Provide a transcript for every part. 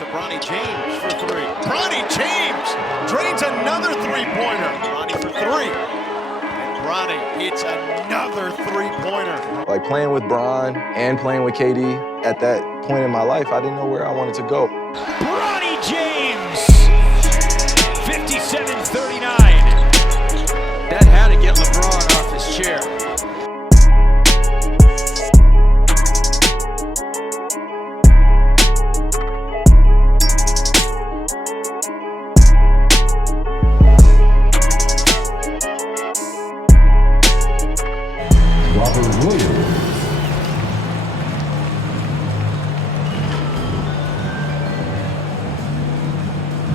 to Bronny James for three. Bronny James drains another three-pointer. Bronny for three. And Bronny hits another three-pointer. Like playing with Bron and playing with KD, at that point in my life, I didn't know where I wanted to go. Bronny James, 57-39. That had to get LeBron off his chair.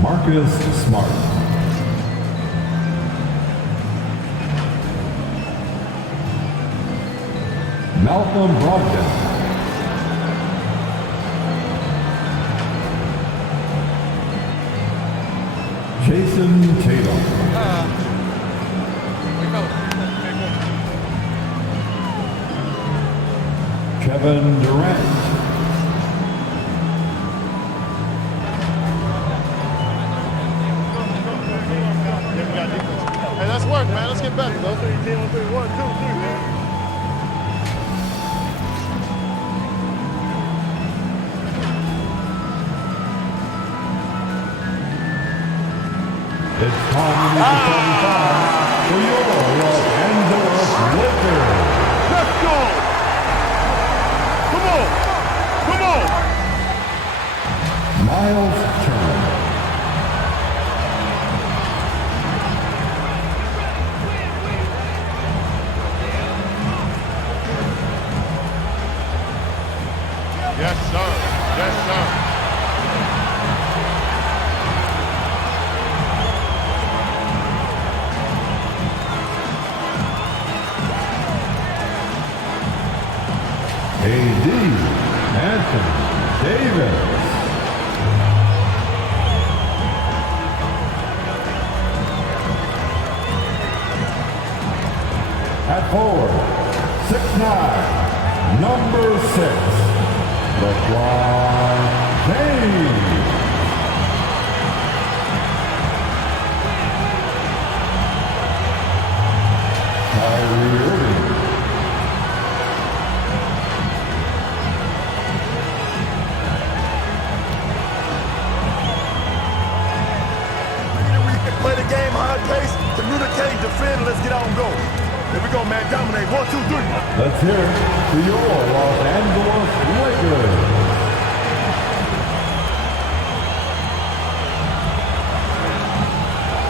Marcus Smart. Malcolm Brogdon. Jason Tatum. Kevin Durant. Hey, let's work, man. Let's get better, though. 1, 2, 3, man. It's time to make the 75 for your Los Angeles Lakers. Let's go! Come on! Come on! Miles Turner. Yes, sir. Yes, sir. A.D. Anthony Davis. At forward, 6'9", number 6, LeBron James. Kyrie Irving. Play the game high pace, communicate, defend, and let's get out and go. Here we go, man. Dominate. 1, 2, 3. Let's hear it for your Los Angeles Lakers.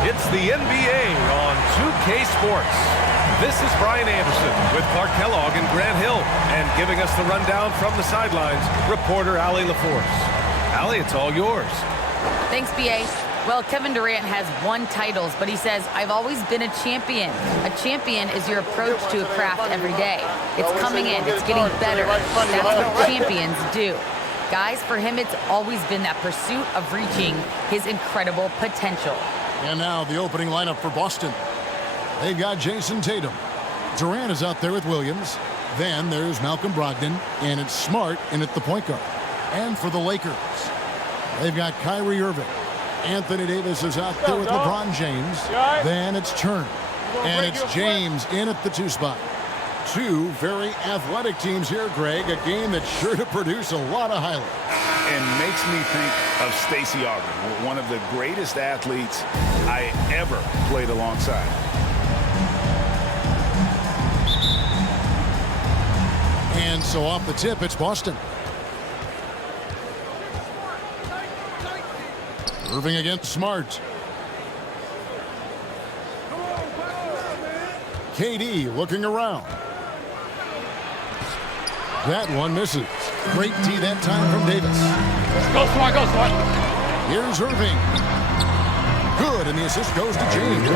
It's the NBA on 2K Sports. This is Brian Anderson with Clark Kellogg and Grant Hill. And giving us the rundown from the sidelines, reporter Allie LaForce. Allie, it's all yours. Thanks, B.A. Well, Kevin Durant has won titles, but he says, I've always been a champion. A champion is your approach to a craft every day. It's coming in. It's getting better. That's what champions do. Guys, for him, it's always been that pursuit of reaching his incredible potential. And now the opening lineup for Boston. They've got Jason Tatum. Durant is out there with Williams. Then there's Malcolm Brogdon, and it's Smart in at the point guard. And for the Lakers, they've got Kyrie Irving. Anthony Davis is out there with LeBron James. Then it's Turner. And it's James in at the 2 spot. Two very athletic teams here, Greg. A game that's sure to produce a lot of highlights. And makes me think of Stacey Augmon, one of the greatest athletes I ever played alongside. And so off the tip, it's Boston. Irving against Smart. KD looking around. That one misses. Great D that time from Davis. Go, Smart, go, Smart. Here's Irving. Good, and the assist goes to James.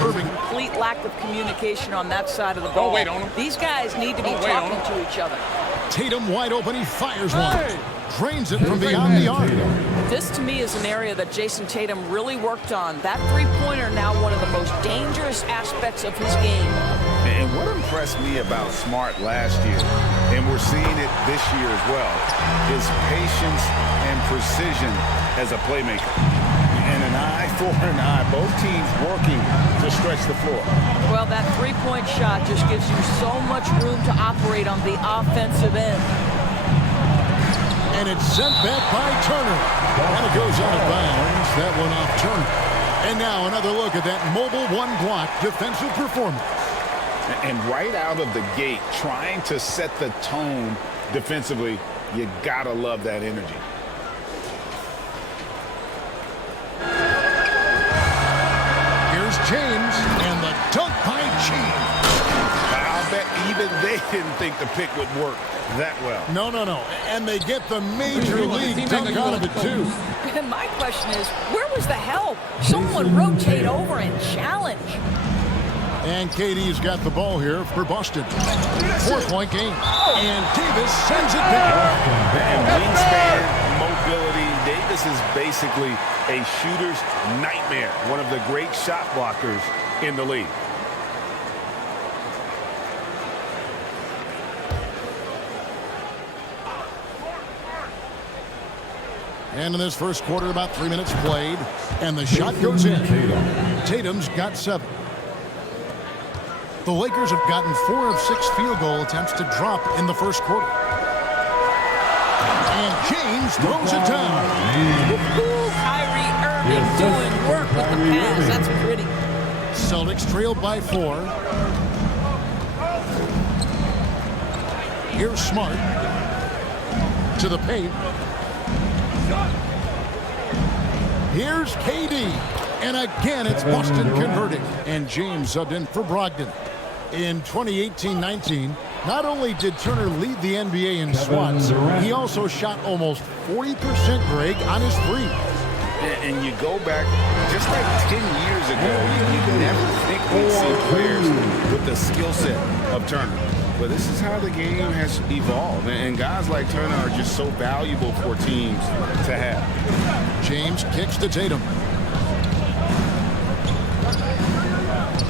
Irving. Complete lack of communication on that side of the ball. Don't wait on him. These guys need to be talking to each other. Tatum wide open. He fires one. Drains it from beyond the arc. This, to me, is an area that Jason Tatum really worked on. That three-pointer now one of the most dangerous aspects of his game. And what impressed me about Smart last year, and we're seeing it this year as well, is patience and precision as a playmaker. And an eye for an eye, both teams working to stretch the floor. Well, that three-point shot just gives you so much room to operate on the offensive end. And it's sent back by Turner. And it goes out of bounds. That one off Turner. And now another look at that mobile one-block defensive performance. And right out of the gate, trying to set the tone defensively, you gotta love that energy. Here's James, and the dunk by James. I'll bet even they didn't think the pick would work that well. No. And they get the major league dunk out of it, too. And my question is, where was the help? Someone rotate over and challenge. And KD's got the ball here for Boston. 4-point game. And Davis sends it back. And wingspan, mobility. Davis is basically a shooter's nightmare. One of the great shot blockers in the league. And in this first quarter, about 3 minutes played. And the shot goes in. Tatum's got 7. The Lakers have gotten 4 of 6 field goal attempts to drop in the first quarter. And James throws it down. Kyrie Irving doing work with the pass. That's pretty. Celtics trail by 4. Here's Smart. To the paint. Here's KD. And again, it's Boston converting. And James subbed in for Brogdon. In 2018-19, not only did Turner lead the NBA in swats, he also shot almost 40%, Greg, on his three. And you go back just like 10 years ago, you never think we'd see players with the skill set of Turner. But this is how the game has evolved. And guys like Turner are just so valuable for teams to have. James kicks to Tatum.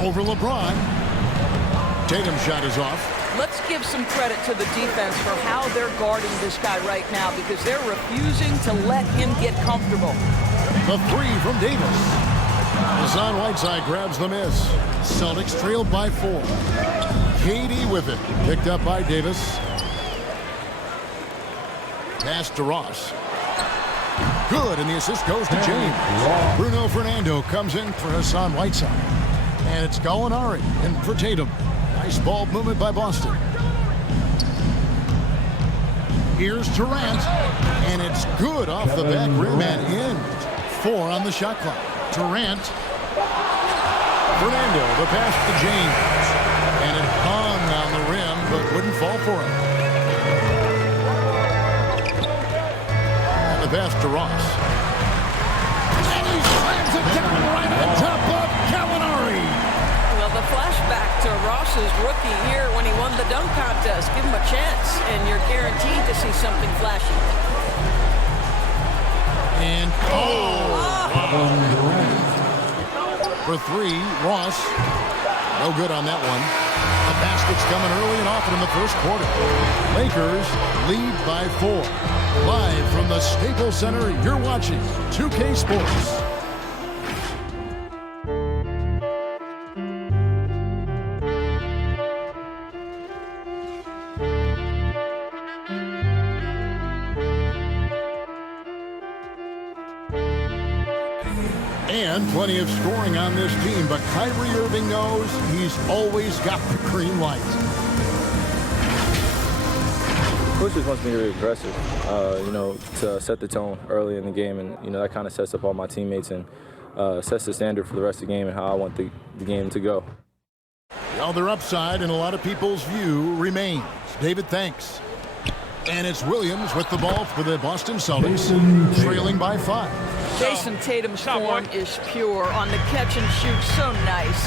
Over LeBron. Tatum's shot is off. Let's give some credit to the defense for how they're guarding this guy right now because they're refusing to let him get comfortable. The three from Davis. Hassan Whiteside grabs the miss. Celtics trailed by 4. KD with it. Picked up by Davis. Pass to Ross. Good, and the assist goes to James. Bruno Fernando comes in for Hassan Whiteside. And it's Gallinari in for Tatum. Nice ball movement by Boston. Here's Durant. And it's good off the back rim and in. 4 on the shot clock. Durant. Fernando, the pass to James. And it hung on the rim, but wouldn't fall for him. And the pass to Ross. And he slams it down right on top of Gallinari. Well, the flashback to Ross's rookie year when he won the dunk contest. Give him a chance, and you're guaranteed to see something flashy. And for 3, Ross. No good on that one. The basket's coming early and often in the first quarter. Lakers lead by 4. Live from the Staples Center, you're watching 2K Sports. And plenty of scoring on this team, but Kyrie Irving knows he's always got the green light. Coach just wants me to be aggressive, to set the tone early in the game, and that kind of sets up all my teammates and sets the standard for the rest of the game and how I want the game to go. The other upside in a lot of people's view remains. David, thanks. And it's Williams with the ball for the Boston Celtics, trailing by 5. Jason Tatum's form is pure on the catch and shoot. So nice.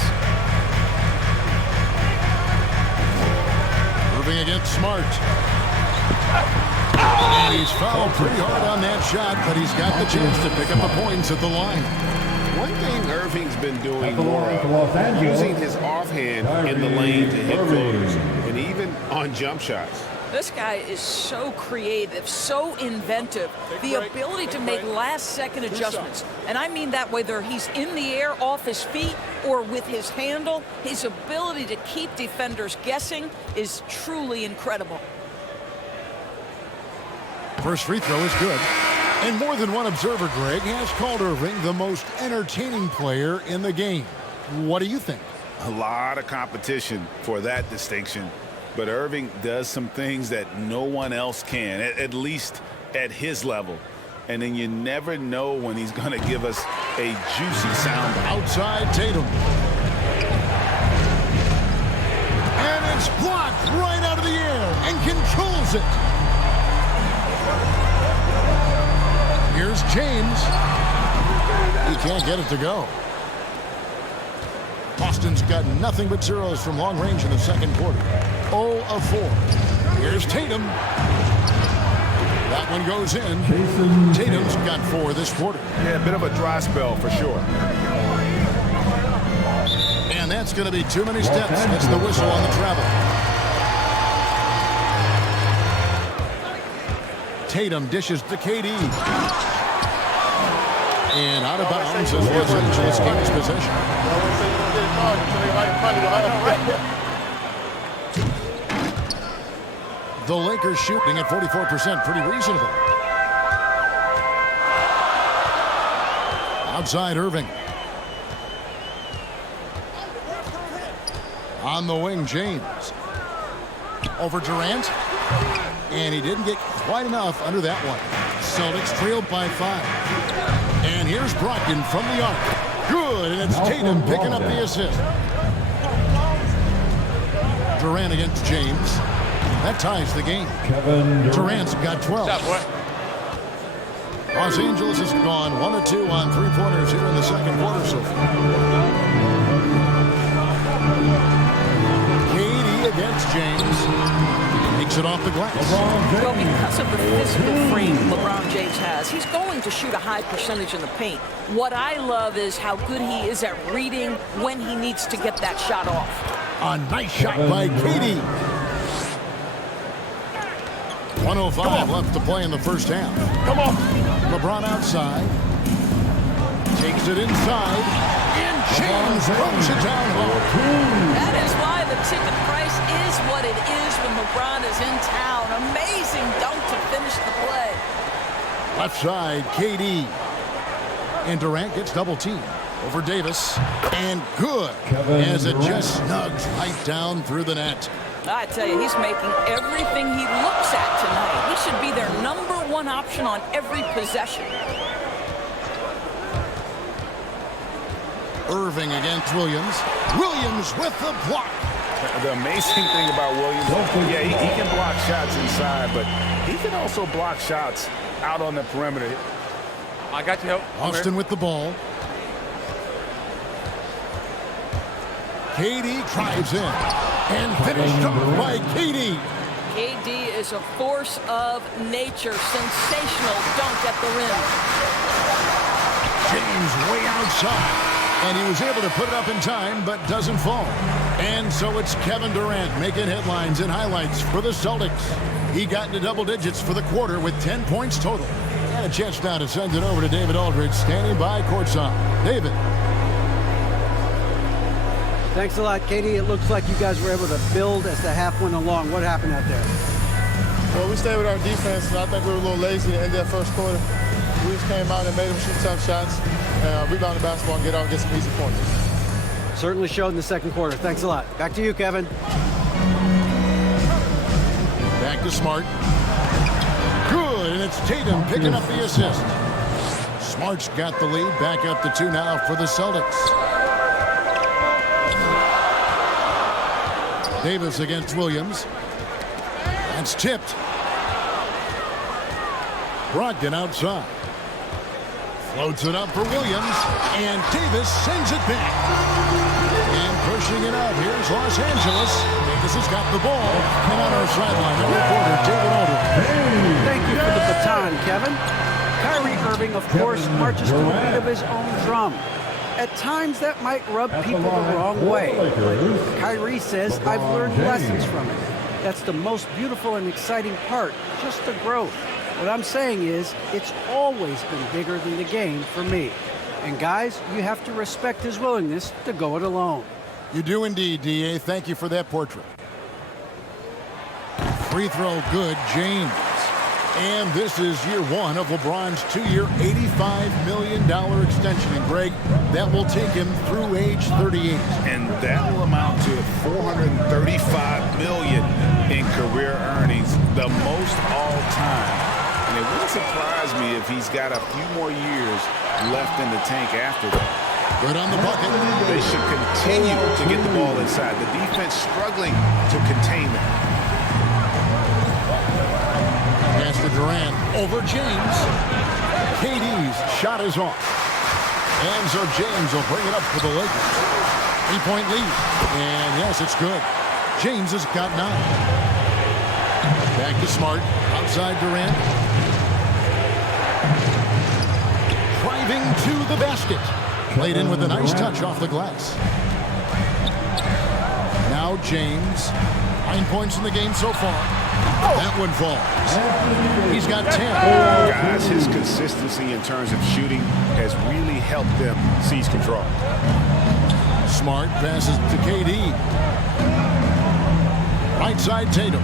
Moving against Smart. And he's fouled pretty hard on that shot, but he's got the chance to pick up the points at the line. One thing Irving's been doing At the more line for Los of, Angeles, using his offhand in the lane to hit Irving. floaters, and even on jump shots. This guy is so creative, so inventive. The ability to make last-second adjustments. And I mean that whether he's in the air, off his feet, or with his handle, his ability to keep defenders guessing is truly incredible. First free throw is good. And more than one observer, Greg, has called Irving the most entertaining player in the game. What do you think? A lot of competition for that distinction. But Irving does some things that no one else can, at least at his level. And then you never know when he's going to give us a juicy sound. Outside Tatum. And it's blocked right out of the air and controls it. Here's James. He can't get it to go. Boston's got nothing but zeros from long range in the second quarter. 0 of 4. Here's Tatum. That one goes in. Tatum's got 4 this quarter. Yeah, a bit of a dry spell for sure. And that's going to be too many steps. That's the whistle on the travel. Tatum dishes to KD. And out of bounds as Los Angeles gains possession. The Lakers shooting at 44%, pretty reasonable. Outside Irving. On the wing, James. Over Durant. And he didn't get quite enough under that one. Celtics trailed by 5. And here's Brogdon from the arc. Good, and it's Tatum picking up the assist. Durant against James. That ties the game. Durant's got 12. Los Angeles has gone 1 of 2 on three-pointers here in the second quarter so far. KD against James. Takes it off the glass. Well, because of the physical frame LeBron James has, he's going to shoot a high percentage in the paint. What I love is how good he is at reading when he needs to get that shot off. A nice shot by KD. 1:05 left to play in the first half. Come on. LeBron outside. Takes it inside. And James throws it down hard. That is why the ticket price is what it is when LeBron is in town. Amazing dunk to finish the play. Left side, KD. And Durant gets double teamed over Davis. And good. As it just snugs right down through the net. I tell you, he's making everything he looks at tonight. He should be their #1 option on every possession. Irving against Williams. Williams with the block. The amazing thing about Williams, yeah, he can block shots inside, but he can also block shots out on the perimeter. I got you. Austin with the ball. KD drives in. And finished up by KD. KD is a force of nature. Sensational dunk at the rim. James way outside. And he was able to put it up in time, but doesn't fall. And so it's Kevin Durant making headlines and highlights for the Celtics. He got into double digits for the quarter with 10 points total. And a chance now to send it over to David Aldridge, standing by courtside. David. Thanks a lot, Katie. It looks like you guys were able to build as the half went along. What happened out there? Well, we stayed with our defense, and I think we were a little lazy at the end of that first quarter. We just came out and made them shoot tough shots, rebound the basketball, and get out and get some easy points. Certainly showed in the second quarter. Thanks a lot. Back to you, Kevin. Back to Smart. Good, and it's Tatum picking up the assist. Smart's got the lead. Back up to 2 now for the Celtics. Davis against Williams. That's tipped. Brogdon outside. Floats it up for Williams. And Davis sends it back. And pushing it out. Here's Los Angeles. Davis has got the ball. And on our sideline, our reporter, David Aldridge. Thank you for the baton, Kevin. Kyrie Irving, of course, marches to the beat of his own drum. At times, that might rub people the wrong way. But Kyrie says, I've learned lessons from it. That's the most beautiful and exciting part, just the growth. What I'm saying is, it's always been bigger than the game for me. And guys, you have to respect his willingness to go it alone. You do indeed, D.A. Thank you for that portrait. Free throw good, James. And this is year one of LeBron's 2-year, $85 million extension. And Greg, that will take him through age 38. And that will amount to $435 million in career earnings, the most all time. And it wouldn't surprise me if he's got a few more years left in the tank after that. Good on the bucket. They should continue to get the ball inside. The defense struggling to contain them. Pass to Durant over James. KD's shot is off. And so James will bring it up for the Lakers. 3-point lead. And yes, it's good. James has got 9. Back to Smart. Outside Durant. Driving to the basket. Played in with a nice touch off the glass. Now James. 9 points in the game so far. That one falls. He's got 10. Guys, his consistency in terms of shooting has really helped them seize control. Smart passes to KD. Right side Tatum.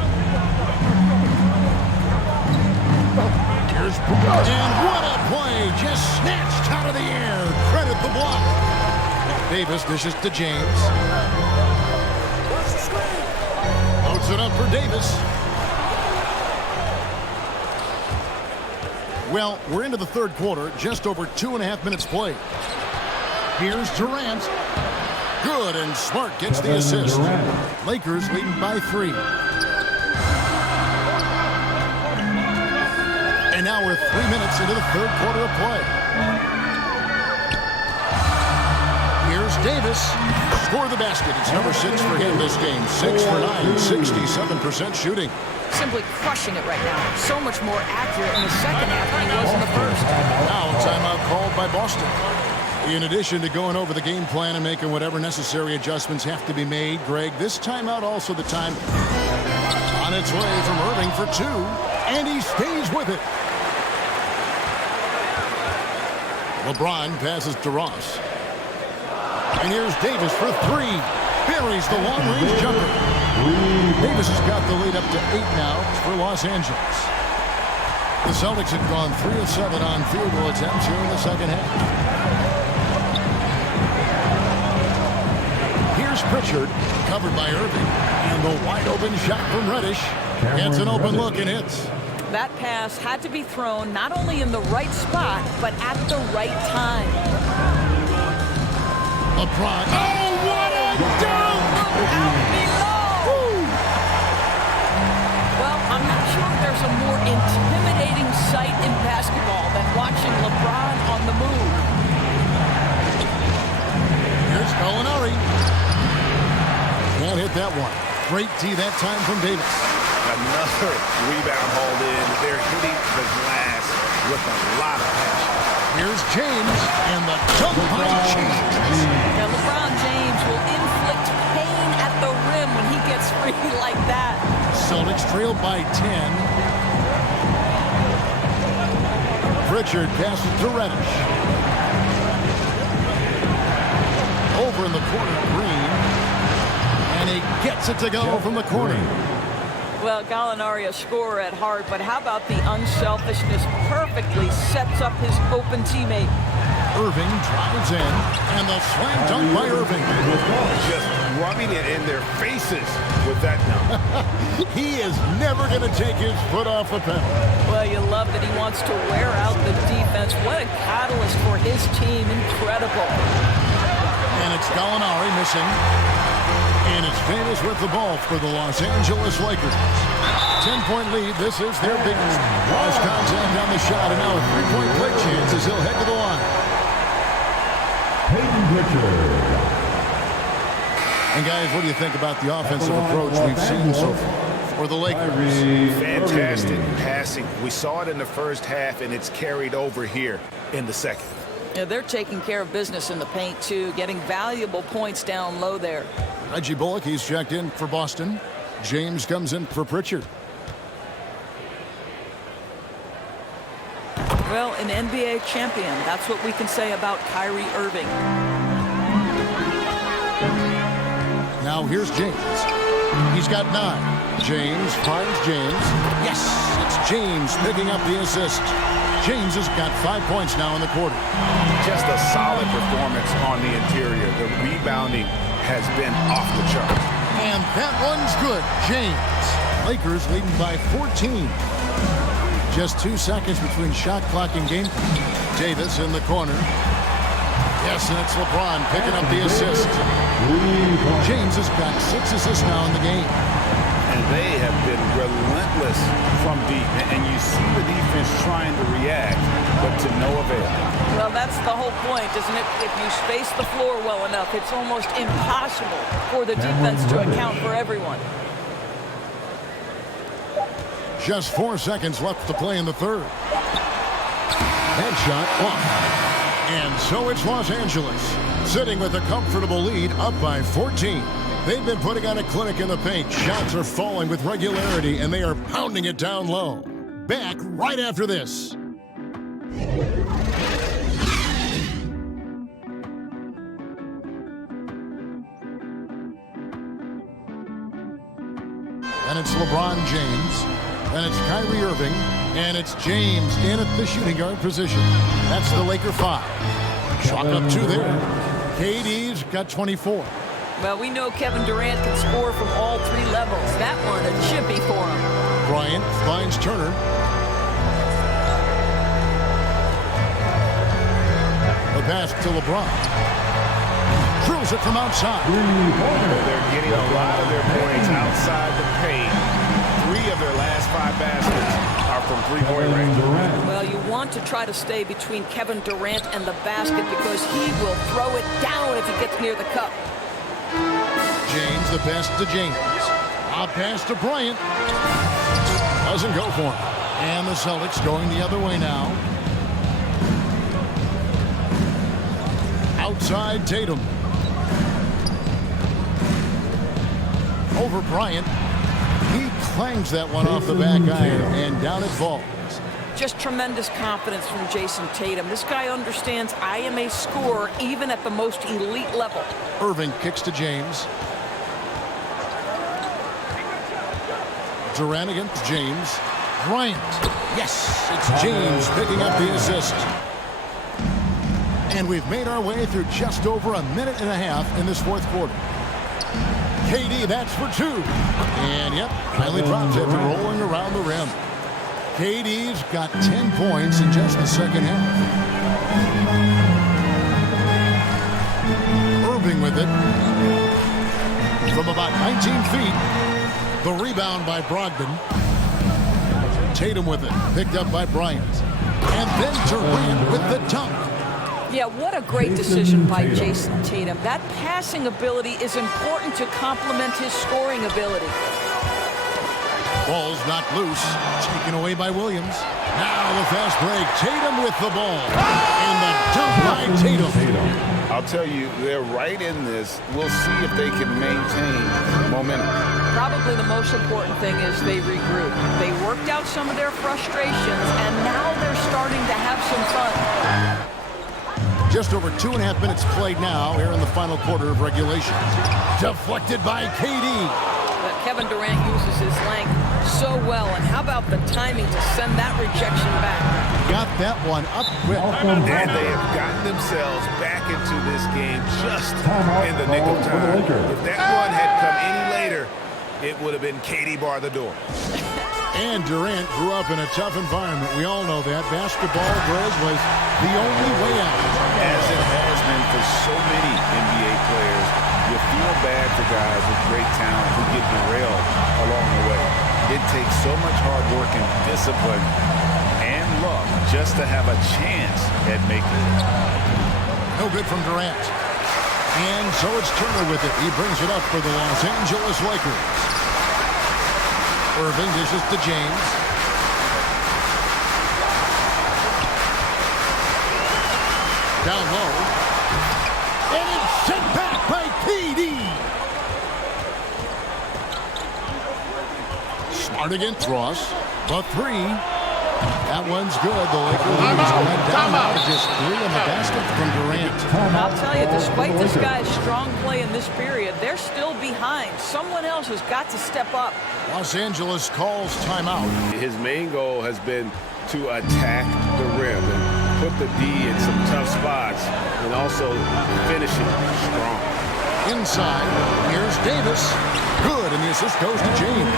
Here's and what a play. Just snatched out of the air. Credit the block. Davis dishes to James. Loads it up for Davis. Well, we're into the third quarter, just over 2.5 minutes played. Here's Durant. Good, and Smart gets the assist. Lakers leading by 3. And now we're 3 minutes into the third quarter of play. Here's Davis. Score the basket. It's number 6 for him this game. 6 for 9, 67% shooting. Simply crushing it right now. So much more accurate in the second half than he was in the first. Now a timeout called by Boston. In addition to going over the game plan and making whatever necessary adjustments have to be made, Greg, this timeout also the time on its way from Irving for 2, and he stays with it. LeBron passes to Ross. And here's Davis for 3. Buries the long-range jumper. Davis has got the lead up to 8 now for Los Angeles. The Celtics have gone 3 of 7 on field goal attempts here in the second half. Here's Pritchard, covered by Irving. And the wide-open shot from Reddish. Gets an open look and hits. That pass had to be thrown not only in the right spot, but at the right time. LeBron. Oh, what a dunk! Out below! Well, I'm not sure there's a more intimidating sight in basketball than watching LeBron on the move. Here's Gallinari. Can't hit that one. Great tee that time from Davis. Another rebound hauled in. They're hitting the glass with a lot of passion. Here's James, and the dunk by James. Now, LeBron James will inflict pain at the rim when he gets free like that. Celtics trail by 10. Pritchard passes to Reddish. Over in the corner, Green. And he gets it to go from the corner. Well, Gallinari a scorer at heart, but how about the unselfishness perfectly sets up his open teammate. Irving drives in, and the slam dunk by Irving. Just rubbing it in their faces with that dunk. He is never going to take his foot off the pedal. Well, you love that he wants to wear out the defense. What a catalyst for his team. Incredible. And it's Gallinari missing. And it's Davis with the ball for the Los Angeles Lakers. 10-point lead. This is their biggest. Lost contact on the shot, and now a 3-point play chance as he'll head to the line. And guys, what do you think about the offensive approach we've seen so far for the Lakers? Fantastic passing. We saw it in the first half, and it's carried over here in the second. Yeah, they're taking care of business in the paint, too, getting valuable points down low there. Reggie Bullock, he's checked in for Boston. James comes in for Pritchard. Well, an NBA champion. That's what we can say about Kyrie Irving. Now here's James. He's got 9. James finds James. Yes, it's James picking up the assist. James has got 5 points now in the quarter. Just a solid performance on the interior. The rebounding has been off the charts. And that one's good. James. Lakers leading by 14. Just 2 seconds between shot clock and game. Davis in the corner. Yes, and it's LeBron picking up the assist. James has got 6 assists now in the game. And they have been relentless from deep. And you see the defense trying to react, but to no avail. Well, that's the whole point, isn't it? If you space the floor well enough, it's almost impossible for the defense to account for everyone. Just 4 seconds left to play in the third. Headshot off. And so it's Los Angeles, sitting with a comfortable lead, up by 14. They've been putting on a clinic in the paint. Shots are falling with regularity, and they are pounding it down low. Back right after this. And it's LeBron James. And it's Kyrie Irving. And it's James in at the shooting guard position. That's the Laker 5. Chalk up 2 there. KD's got 24. Well, we know Kevin Durant can score from all 3 levels. That one a chippy for him. Bryant finds Turner. The pass to LeBron. Drills it from outside. They're getting a lot of their points outside the paint. 3 of their last 5 baskets are from three-point range. Well, you want to try to stay between Kevin Durant and the basket because he will throw it down if he gets near the cup. James, the pass to James. A pass to Bryant. Doesn't go for him. And the Celtics going the other way now. Outside Tatum. Over Bryant. He clangs that one off the back iron, and down it falls. Just tremendous confidence from Jason Tatum. This guy understands I am a scorer even at the most elite level. Irving kicks to James. Durant against James. Bryant. Yes, it's James picking up the assist. And we've made our way through just over a minute and a half in this fourth quarter. KD, that's for 2. And yep, finally drops after rolling around the rim. KD's got 10 points in just the second half. Irving with it. From about 19 feet. The rebound by Brogdon. Tatum with it. Picked up by Bryant. And then Durant with the dunk. Yeah, what a great decision by Jason Tatum. That passing ability is important to complement his scoring ability. Ball's knocked loose. Taken away by Williams. Now the fast break. Tatum with the ball. And the dunk by Tatum. I'll tell you, they're right in this. We'll see if they can maintain momentum. Probably the most important thing is they regroup. They worked out some of their frustrations, and now they're starting to have some fun. Just over 2.5 minutes played now here in the final quarter of regulation. Deflected by KD. But Kevin Durant uses his length so well. And how about the timing to send that rejection back? Got that one up quick. And they have gotten themselves back into this game just in the nick of time. If that one had come any later, it would have been KD bar the door. And Durant grew up in a tough environment. We all know that. Basketball, Greg, was the only way out. As it has been for so many NBA players, you feel bad for guys with great talent who get derailed along the way. It takes so much hard work and discipline and luck just to have a chance at making it. No good from Durant. And so it's Turner with it. He brings it up for the Los Angeles Lakers. Irving dishes to James. down low. And it's sent back by PD. Smart against Ross. The three. That one's good. The Lakers went down now to just 3 in the basket from Durant. I'll tell you, despite this guy's strong play in this period, they're still behind. Someone else has got to step up. Los Angeles calls timeout. His main goal has been to attack the rim and put the D in some tough spots and also finish it strong. Inside, here's Davis. Good, and the assist goes to James.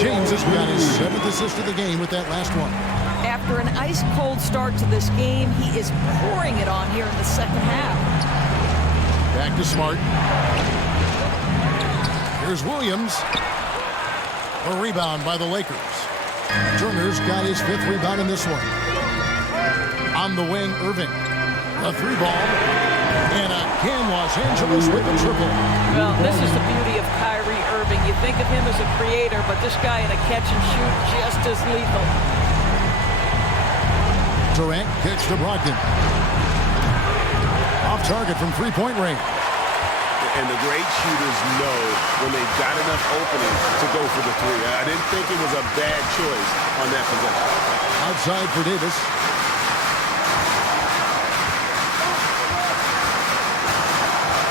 James has got his 7th assist of the game with that last one. After an ice-cold start to this game, he is pouring it on here in the second half. Back to Smart. Here's Williams. A rebound by the Lakers. Turner's got his 5th rebound in this one. On the wing, Irving. A 3-ball. And again, Los Angeles with the triple. Well, this is the beauty of Kyrie Irving. You think of him as a creator, but this guy in a catch and shoot just as lethal. Durant kicks to Brogdon. Off target from 3-point range. And the great shooters know when they've got enough opening to go for the three. I didn't think it was a bad choice on that possession. Outside for Davis.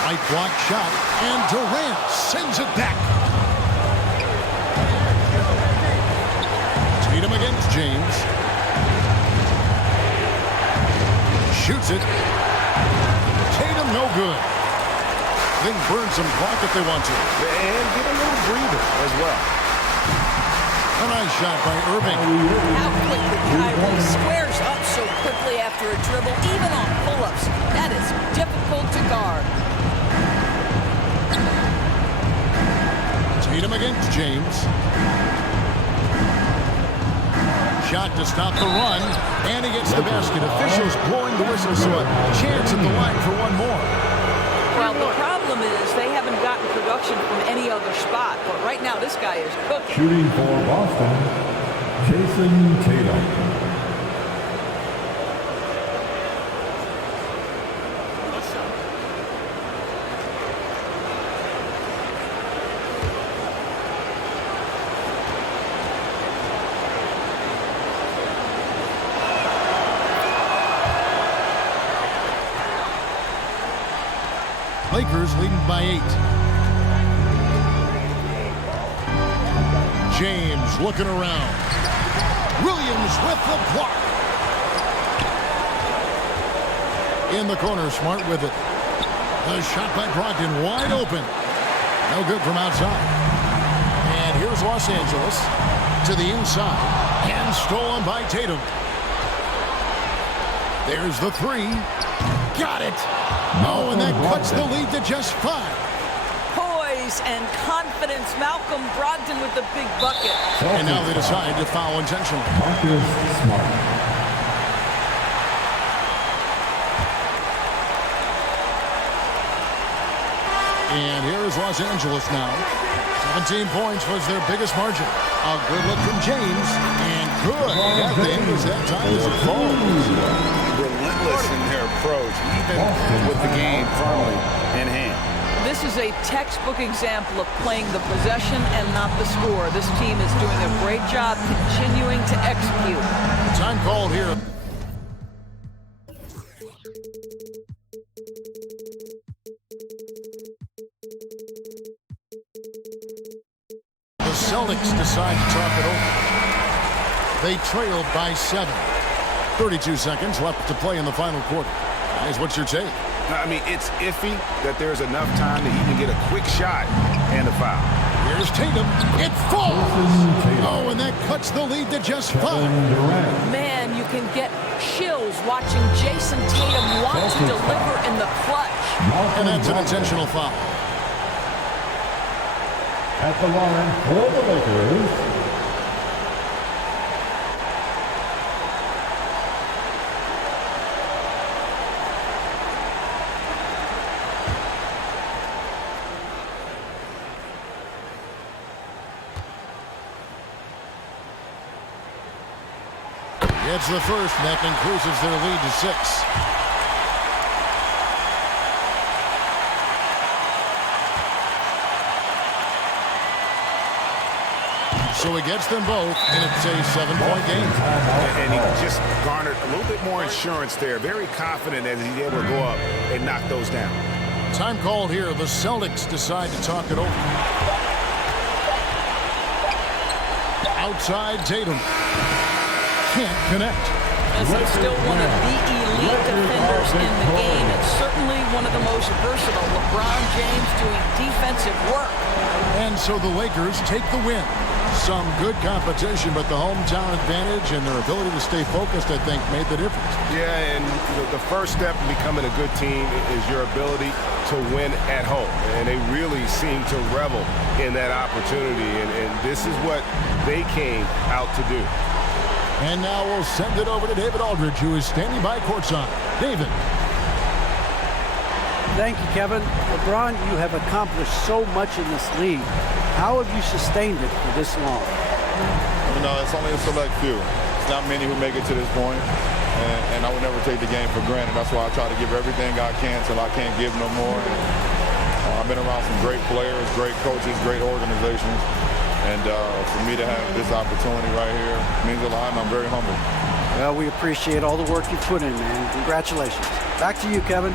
Right block shot, and Durant sends it back. Tatum against James. Shoots it. Tatum no good. They can burn some clock if they want to. And get a little breather as well. A nice shot by Irving. How quickly Kyrie squares up so quickly after a dribble, even on pull-ups. That is difficult to guard. Tatum against James. Shot to stop the run, and he gets the basket. Officials blowing the whistle, so a chance at the line for one more. Well, the problem is they haven't gotten production from any other spot, but right now this guy is cooking. Shooting for Boston, Jason Tatum. Lakers leading by 8. James looking around. Williams with the block. In the corner, Smart with it. A shot by Brogdon, wide open. No good from outside. And here's Los Angeles to the inside. And stolen by Tatum. There's the 3. Got it. Oh, and that cuts the lead to just 5. Poise and confidence. Malcolm Brogdon with the big bucket. And now they decide to foul intentionally. Marcus Smart. And here is Los Angeles now. 17 points was their biggest margin. A good look from James. And good. That thing was that time as it falls. Relentless in their approach, even with the game firmly in hand. This is a textbook example of playing the possession and not the score. This team is doing a great job continuing to execute. Time called here. The Celtics decide to talk it over. They trailed by 7. 32 seconds left to play in the final quarter. Guys, what's your take? I mean, it's iffy that there's enough time to even get a quick shot and a foul. Here's Tatum. It falls. Oh, and that cuts the lead to just 5. Man, you can get chills watching Jason Tatum want to deliver in the clutch. And that's an intentional foul. At the line for the Lakers, it's the first, and that increases their lead to 6. So he gets them both, and it's a 7-point game. And he just garnered a little bit more insurance there. Very confident as he's able to go up and knock those down. Time called here. The Celtics decide to talk it over. Outside Tatum. Can't connect. As he's still one of the elite defenders in the game, and certainly one of the most versatile. LeBron James doing defensive work. And so the Lakers take the win. Some good competition, but the hometown advantage and their ability to stay focused, I think, made the difference. Yeah, and the first step in becoming a good team is your ability to win at home. And they really seem to revel in that opportunity, and this is what they came out to do. And now we'll send it over to David Aldridge, who is standing by courtside. David. Thank you, Kevin. LeBron, you have accomplished so much in this league. How have you sustained it for this long? You know, it's only a select few. It's not many who make it to this point, and I would never take the game for granted. That's why I try to give everything I can till I can't give no more. I've been around some great players, great coaches, great organizations. And for me to have this opportunity right here means a lot, and I'm very humbled. Well, we appreciate all the work you put in, man. Congratulations. Back to you, Kevin.